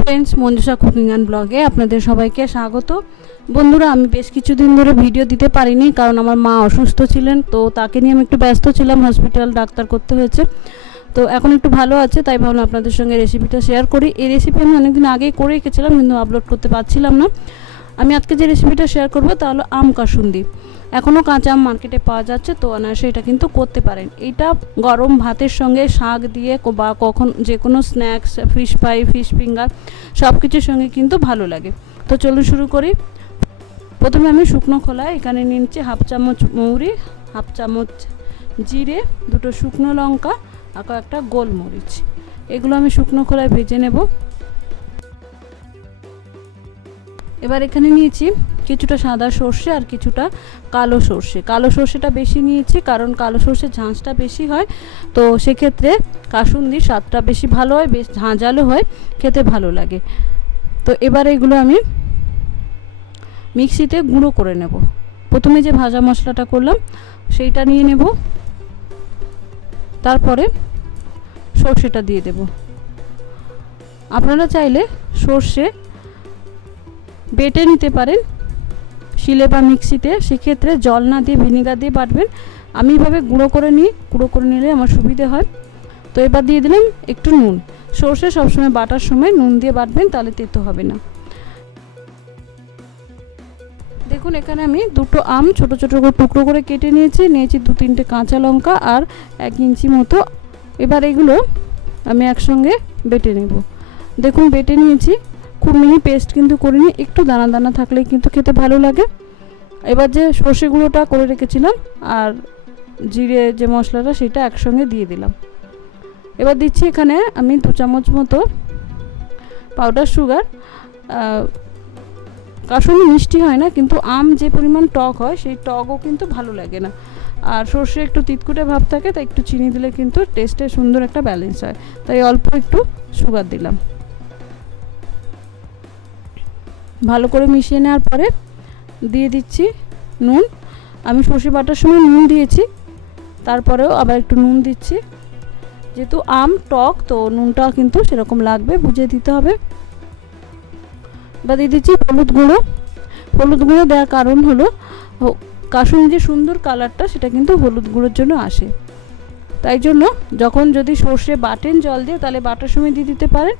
Friends Manjusha cooking and ব্লগে আপনাদের সবাইকে স্বাগত। বন্ধুরা, আমি বেশ কিছুদিন ধরে ভিডিও দিতে পারিনি কারণ আমার মা অসুস্থ ছিলেন, তো তাকে নিয়ে আমি একটু ব্যস্ত ছিলাম, হসপিটাল ডাক্তার করতে হয়েছে। তো এখন একটু ভালো আছে, তাই ভাবলাম আপনাদের সঙ্গে রেসিপিটা শেয়ার করি। এই রেসিপি আমি অনেকদিন আগেই করে রেখেছিলাম, কিন্তু আপলোড করতে পারছিলাম না। আমি আজকে যে রেসিপিটা শেয়ার করব তা হলো আম কাসুন্দি। এখনও কাঁচা আম মার্কেটে পাওয়া যাচ্ছে, তো অনায়াসে এটা কিন্তু করতে পারেন। এটা গরম ভাতের সঙ্গে শাক দিয়ে বা কখন যে কোনো snacks fish fry fish finger সব কিছুর সঙ্গে কিন্তু ভালো লাগে। তো চলুন শুরু করি। প্রথমে আমি শুকনো খোলা, এখানে নিচ্ছি হাফ চামচ মৌরি, হাফ চামচ জিরে, দুটো শুকনো লঙ্কা আর কয়েকটা গোলমরিচ। এগুলো আমি শুকনো খোলায় ভেজে নেব। এবার এখানে নিয়েছি কিছুটা সাদা সর্ষে আর কিছুটা কালো সর্ষে। কালো সর্ষেটা বেশি নিয়েছি কারণ কালো সর্ষের ঝাঁঝটা বেশি হয়। তো সেক্ষেত্রে কাসুন্দির স্বাদটা বেশি ভালো হয়, বেশ ঝাঁঝালো হয়, খেতে ভালো লাগে। তো এবার এগুলো আমি মিক্সিতে গুঁড়ো করে নেব। প্রথমে যে ভাজা মশলাটা করলাম সেইটা নিয়ে নেব। তারপরে সর্ষেটা দিয়ে দেব। আপনারা চাইলে সর্ষে বেটে নিতে পারেন। শিলে বা মিক্সিতে, সেক্ষেত্রে জল না দিয়ে ভিনেগার দিয়ে বাটবেন। আমি এভাবে গুঁড়ো করে নিই, গুঁড়ো করে নিলে আমার সুবিধে হয়। তো এবার দিয়ে দিলাম একটু নুন। সর্ষে সবসময় বাটার সময় নুন দিয়ে বাটবেন, তাহলে তেতো হবে না। দেখুন, এখানে আমি দুটো আম ছোট ছোট করে টুকরো করে কেটে নিয়েছি। নিয়েছি দু তিনটে কাঁচা লঙ্কা আর এক ইঞ্চি মতো। এবার এগুলো আমি একসঙ্গে বেটে নেব। দেখুন, বেটে নিয়েছি। খুব মিহি পেস্ট কিন্তু করিনি, একটু দানা দানা থাকলেই কিন্তু খেতে ভালো লাগে। এবার যে সর্ষে গুঁড়োটা করে রেখেছিলাম আর জিরে যে মশলাটা সেটা একসঙ্গে দিয়ে দিলাম। এবার দিচ্ছি এখানে আমি দু চামচ মতো পাউডার সুগার কাসুনি মিষ্টি হয় না, কিন্তু আম যে পরিমাণ টক হয়, সেই টকও কিন্তু ভালো লাগে না। আর সর্ষে একটু তিতকুটে ভাব থাকে, তাই একটু চিনি দিলে কিন্তু টেস্টে সুন্দর একটা ব্যালেন্স হয়। তাই অল্প একটু সুগার দিলাম। ভালো করে মিশিয়ে নেওয়ার পরে দিয়ে দিচ্ছি নুন। আমি সর্ষে বাটার সময় নুন দিয়েছি, তারপরেও আবার একটু নুন দিচ্ছি। যেহেতু আম, টক, তো নুনটা কিন্তু সেরকম লাগবে বুঝে দিতে হবে। বা দিয়ে দিচ্ছি হলুদ গুঁড়ো। হলুদ গুঁড়ো দেওয়ার কারণ হলো কাসুনি যে সুন্দর কালারটা সেটা কিন্তু হলুদ গুঁড়োর জন্য আসে। তাই জন্য যখন যদি সর্ষে বাটেন জল দিয়ে, তাহলে বাটার সময় দিয়ে দিতে পারেন,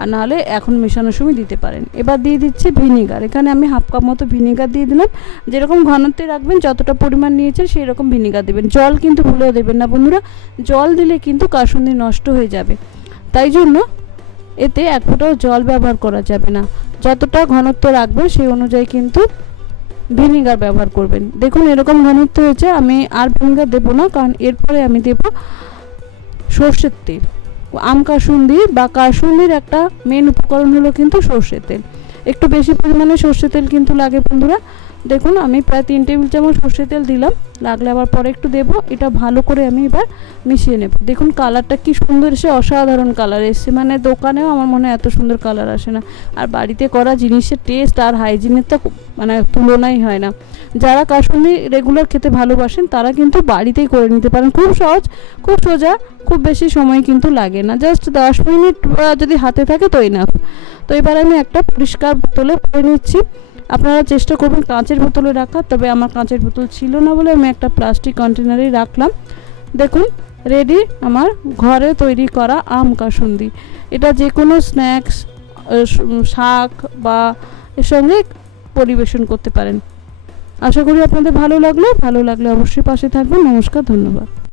আর নাহলে এখন মেশানোর সময় দিতে পারেন। এবার দিয়ে দিচ্ছি ভিনিগার। এখানে আমি হাফ কাপ মতো ভিনিগার দিয়ে দিলাম। যেরকম ঘনত্বে রাখবেন, যতটা পরিমাণ নিয়েছেন সেই রকম ভিনিগার দেবেন। জল কিন্তু ভুলেও দেবেন না বন্ধুরা। জল দিলে কিন্তু কাসুন্দি নষ্ট হয়ে যাবে। তাই জন্য এতে এক ফোঁটাও জল ব্যবহার করা যাবে না। যতটা ঘনত্ব রাখবেন, সেই অনুযায়ী কিন্তু ভিনিগার ব্যবহার করবেন। দেখুন, এরকম ঘনত্ব হয়েছে, আমি আর ভিনিগার দেবো না, কারণ এরপরে আমি দেব সর্ষের তেল। আম কাসুন্দি বা কাসুন্দির একটা মেন উপকরণ হলো কিন্তু সর্ষের তেল। একটু বেশি পরিমাণে সর্ষের তেল কিন্তু লাগে বন্ধুরা। দেখুন, আমি প্রায় তিন টেবিল চামচ সর্ষের তেল দিলাম। লাগলে আবার পরে একটু দেবো। এটা ভালো করে আমি এবার মিশিয়ে নেব। দেখুন, কালারটা কি সুন্দর এসে অসাধারণ কালার এসছে। মানে দোকানেও আমার মনে হয় এত সুন্দর কালার আসে না। আর বাড়িতে করা জিনিসের টেস্ট আর হাইজিনের তো মানে তুলনাই হয় না। যারা কাসুন্দি রেগুলার খেতে ভালোবাসেন, তারা কিন্তু বাড়িতেই করে নিতে পারেন। খুব সহজ, খুব সোজা, খুব বেশি সময় কিন্তু লাগে না। জাস্ট দশ মিনিট যদি হাতে থাকে তো এনাফ তো এবার আমি একটা পরিষ্কার বোতলে ভরে নিচ্ছি। আপনারা চেষ্টা করবেন কাঁচের বোতলে রাখার তবে আমার কাঁচের বোতল ছিল না বলে আমি একটা প্লাস্টিক কন্টেনারেই রাখলাম। দেখুন রেডি আমার ঘরে তৈরি করা আম কাসুন্দি। এটা যে কোনো স্ন্যাক্স শাক বা এর সঙ্গে পরিবেশন করতে পারেন। আশা করি আপনাদের ভালো লাগল। ভালো লাগলে অবশ্যই পাশে থাকবেন। নমস্কার, ধন্যবাদ।